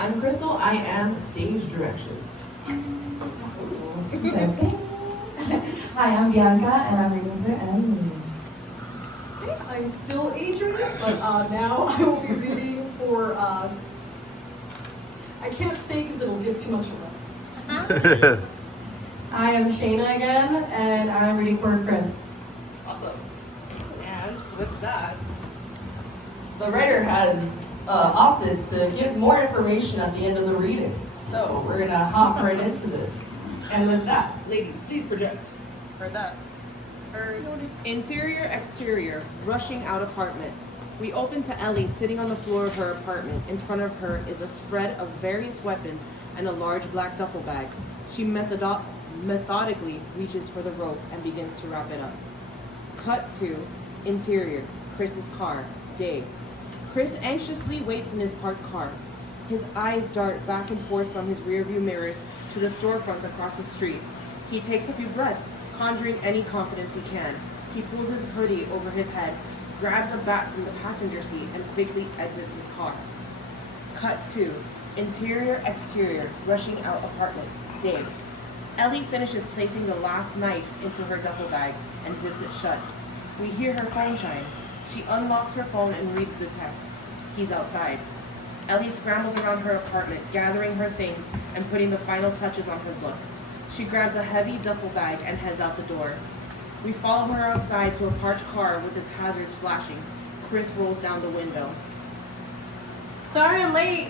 I'm Crystal. I am stage directions. Hi, I'm Bianca, and I'm reading for Emily. Hey, I'm still Adrian, but now I will be reading for, I can't say because it'll give too much away. I am Shayna again, and I'm reading for Chris. Awesome. And with that, the writer has opted to give more information at the end of the reading. So we're gonna hop right into this. And with that, ladies, please project. Heard that. Heard. Interior, exterior, rushing out apartment. We open to Ellie sitting on the floor of her apartment. In front of her is a spread of various weapons and a large black duffel bag. She methodically reaches for the rope and begins to wrap it up. Cut to interior, Chris's car, day. Chris anxiously waits in his parked car. His eyes dart back and forth from his rearview mirrors to the storefronts across the street. He takes a few breaths, conjuring any confidence he can. He pulls his hoodie over his head, grabs a bat from the passenger seat, and quickly exits his car. Cut to interior, exterior, rushing out apartment, day. Ellie finishes placing the last knife into her duffel bag and zips it shut. We hear her phone chime. She unlocks her phone and reads the text. He's outside. Ellie scrambles around her apartment, gathering her things and putting the final touches on her look. She grabs a heavy duffel bag and heads out the door. We follow her outside to a parked car with its hazards flashing. Chris rolls down the window. Sorry, I'm late.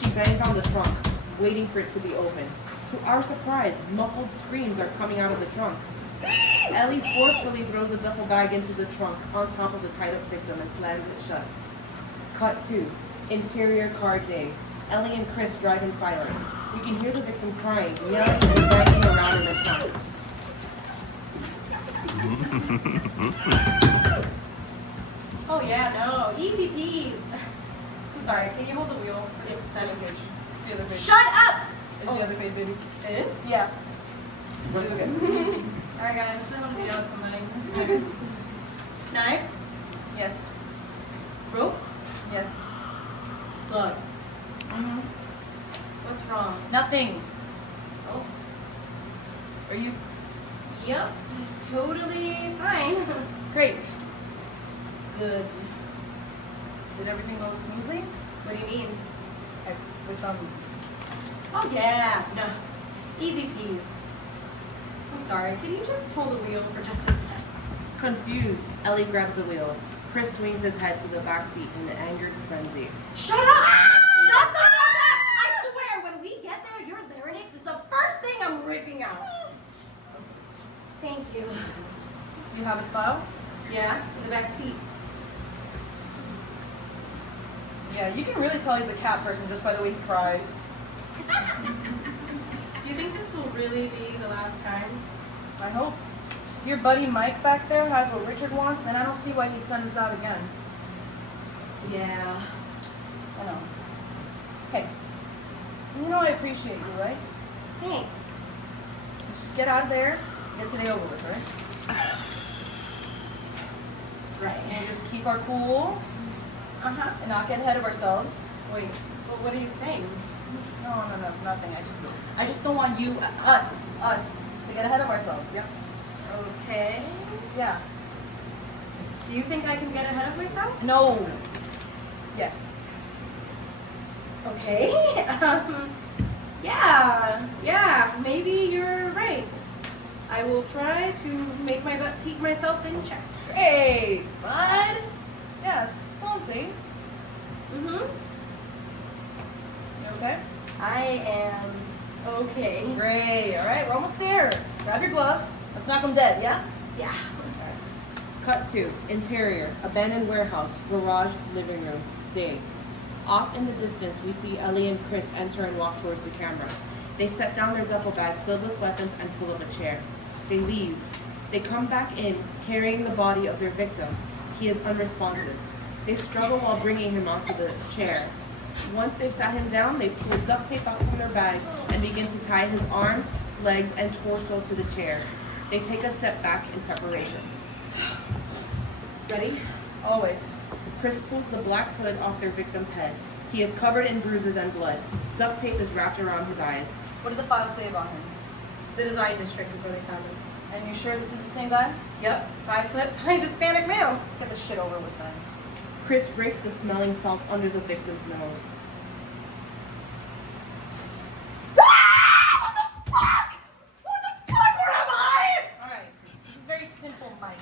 She bangs on the trunk, waiting for it to be opened. To our surprise, muffled screams are coming out of the trunk. Ellie forcefully throws the duffel bag into the trunk on top of the tied-up victim and slams it shut. Cut to interior car, day. Ellie and Chris drive in silence. We can hear the victim crying, yelling, and banging around in the trunk. Oh yeah, no, easy peas. I'm sorry, can you hold the wheel for just a second? It's the other page. Shut up! It's the other page, baby. It is? Yeah. Okay. Alright guys, I want to get out something. Knives? Yes. Rope? Yes. Gloves. Mm-hmm. What's wrong? Nothing. Oh. Are you Yep. Totally fine. great? Good. Did everything go smoothly? What do you mean? With Oh yeah. No. Easy peas. I'm sorry, can you just hold the wheel for just a sec? Confused, Ellie grabs the wheel. Chris swings his head to the back seat in an angered frenzy. Shut up! Shut the fuck up! I swear, when we get there, your larynx is the first thing I'm ripping out. Thank you. Do you have his file? Yeah, in the back seat. Yeah, you can really tell he's a cat person just by the way he cries. Do you think this will really be the last time? I hope. If your buddy Mike back there has what Richard wants, then I don't see why he'd send us out again. Yeah. I know. Hey, you know I appreciate you, right? Thanks. Let's just get out of there, get today over with, right? Right. And just keep our cool Uh-huh. and not get ahead of ourselves. Wait, but what are you saying? No, nothing. I just don't want you, us, to get ahead of ourselves. Yeah. Okay. Yeah. Do you think I can get ahead of myself? No. Yes. Okay. Yeah, maybe you're right. I will try to make keep myself in check. Hey, bud. Yeah, that's all I'm saying. Mm-hmm. You okay? I am okay. Great. All right, we're almost there. Grab your gloves. Let's knock them dead. Yeah. Yeah. Cut to interior, abandoned warehouse, garage, living room, day. Off in the distance, we see Ellie and Chris enter and walk towards the camera. They set down their duffel bag filled with weapons and pull up a chair. They leave. They come back in, carrying the body of their victim. He is unresponsive. They struggle while bringing him onto the chair. Once they've sat him down, they pull duct tape out from their bag and begin to tie his arms, legs, and torso to the chair. They take a step back in preparation. Ready? Always. Chris pulls the black hood off their victim's head. He is covered in bruises and blood. Duct tape is wrapped around his eyes. What did the file say about him? The design district is where they found him. And you sure this is the same guy? Yep, 5'5" Hispanic male. Let's get this shit over with then. Chris rakes the smelling salt under the victim's nose. Alright, this is very simple, Mike.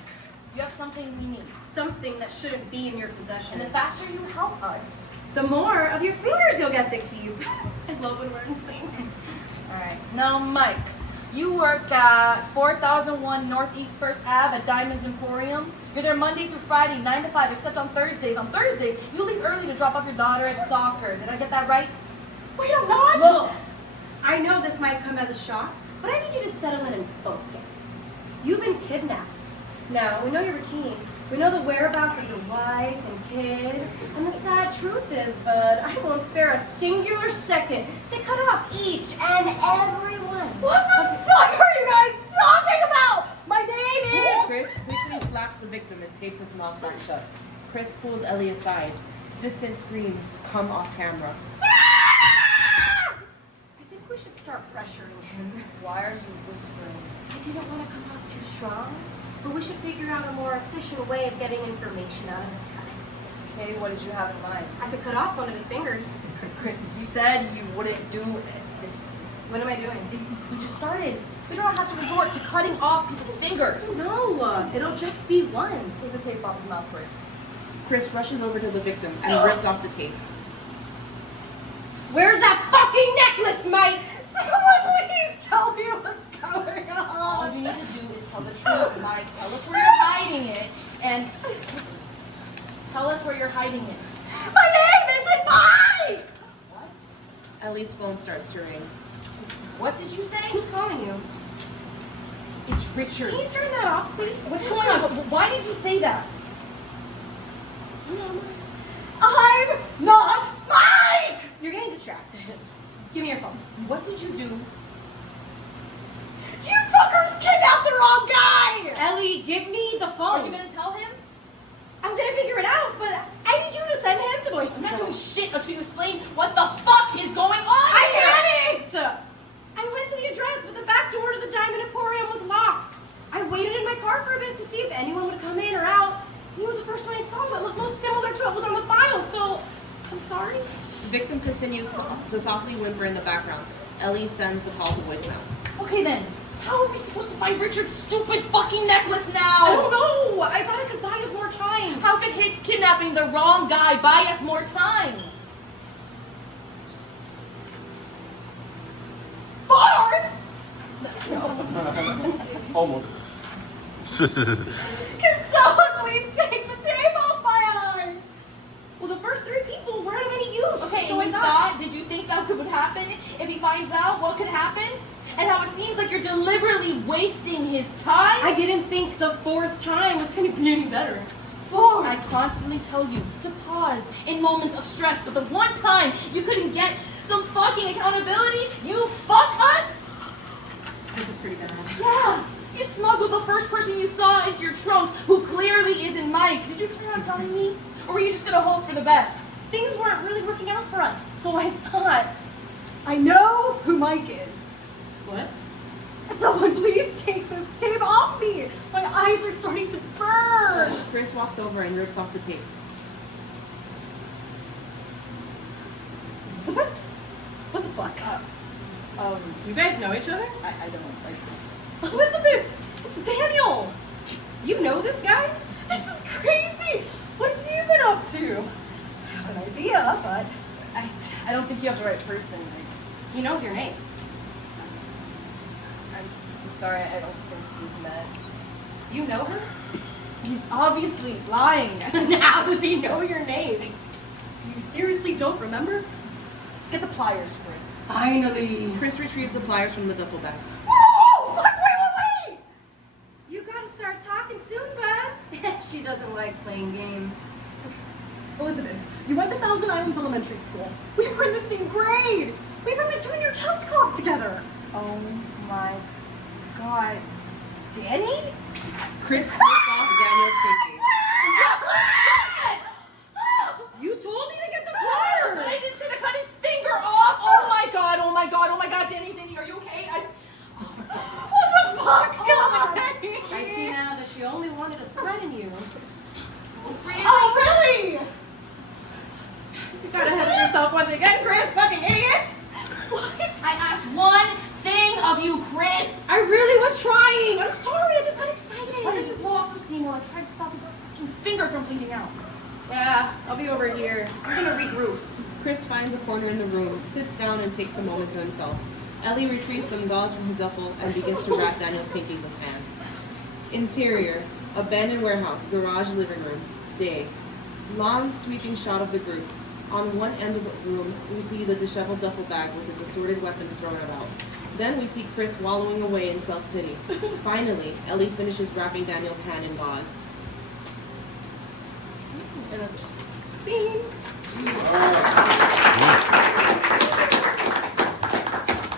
You have something we need. Something that shouldn't be in your possession. And the faster you help us, the more of your fingers you'll get to keep. I love when we're in sync. alright. Now, Mike, you work at 4001 Northeast 1st Ave at Diamonds Emporium. You're there Monday through Friday, 9 to 5, except on Thursdays. On Thursdays, you leave early to drop off your daughter at soccer. Did I get that right? Wait, what? Look, I know this might come as a shock, but I need you to settle in and focus. You've been kidnapped. Now, we know your routine. We know the whereabouts of your wife and kid. And the sad truth is, bud, I won't spare a singular second to cut off each and every one. What the fuck are you guys talking about? My name is... Chris quickly slaps the victim and tapes his mouth back shut. Chris pulls Ellie aside. Distant screams come off camera. I think we should start pressuring him. why are you whispering? I didn't want to come off too strong, but we should figure out a more efficient way of getting information out of this guy. Okay, what did you have in mind? I could cut off one of his fingers. Chris, you said you wouldn't do this. What am I doing? We just started. We don't have to resort to cutting off people's fingers. No, it'll just be one. Take the tape off his mouth, Chris. Chris rushes over to the victim and rips off the tape. Where's that fucking necklace, Mike? Someone please tell me what's going All on. you need to do is tell the truth, Mike. Tell us where you're hiding it, and tell us where you're hiding it. My name isn't Mike! What? Ellie's phone starts to ring. What did you say? Who's calling you? It's Richard. Can you turn that off, please? What's going on? Why did he say that? I'm not Mike! You're getting distracted. Give me your phone. What did you do? You fuckers kidnapped the wrong guy! Ellie, give me the phone. Are you gonna tell him? I'm gonna figure it out, but I need you to send him to voice. I'm not doing shit until you explain what the fuck is going on I here. panicked! I went to the address, but the back door to the Diamond Emporium was locked. I waited in my car for a bit to see if anyone would come in or out. He was the first one I saw that looked most similar to what was on the file, so I'm sorry. The victim continues to softly whimper in the background. Ellie sends the call to voicemail. Okay then, how are we supposed to find Richard's stupid fucking necklace now? I don't know. I thought I could buy us more time. How could kidnapping the wrong guy buy us more time? Barf! Almost. Can someone please take the tape off my eyes? Well, the first three people weren't of any use. Okay, so and did you think that would happen? If he finds out, what could happen? And how it seems like you're deliberately wasting his time? I didn't think the fourth time was going to be any better. I constantly tell you to pause in moments of stress, but the one time you couldn't get some fucking accountability, you fuck us? This is pretty bad. Yeah, you smuggled the first person you saw into your trunk who clearly isn't Mike. Did you plan on telling me? Or were you just gonna hope for the best? Things weren't really working out for us, so I thought. I know who Mike is. What? Someone please take this tape off me. My eyes are starting to burn. Chris walks over and rips off the tape. What the fuck? You guys know each other? I don't. It's Elizabeth, it's Daniel. You know this guy? This is crazy. What have you been up to? I have an idea, but I don't think you have the right person. He knows your name. I'm sorry. I don't think we've met. You know her? He's obviously lying. How does he know your name? you seriously don't remember? Get the pliers, Chris. Finally. Chris retrieves the pliers from the duffel bag. Whoa! Fuck, wait! You gotta start talking soon, bud. She doesn't like playing games. Elizabeth, you went to Thousand Islands Elementary School. We were in the same grade. We were in the junior chess club together. Oh my God, Danny? Chris slips off Daniel's pinky. You told me to get the pliers. You got ahead of yourself once again, Chris, fucking idiot! What? I asked one thing of you, Chris. I really was trying! I'm sorry, I just got excited. Why don't you blow off some steam while I try to stop his fucking finger from bleeding out? Yeah, I'll be over here. I'm gonna regroup. Chris finds a corner in the room, sits down, and takes a moment to himself. Ellie retrieves some gauze from her duffel and begins to wrap Daniel's pinky-less hand. Interior, abandoned warehouse, garage, living room, day. Long sweeping shot of the group. On one end of the room, we see the disheveled duffel bag with its assorted weapons thrown about. Then we see Chris wallowing away in self-pity. Finally, Ellie finishes wrapping Daniel's hand in gauze. And that's it. Scene.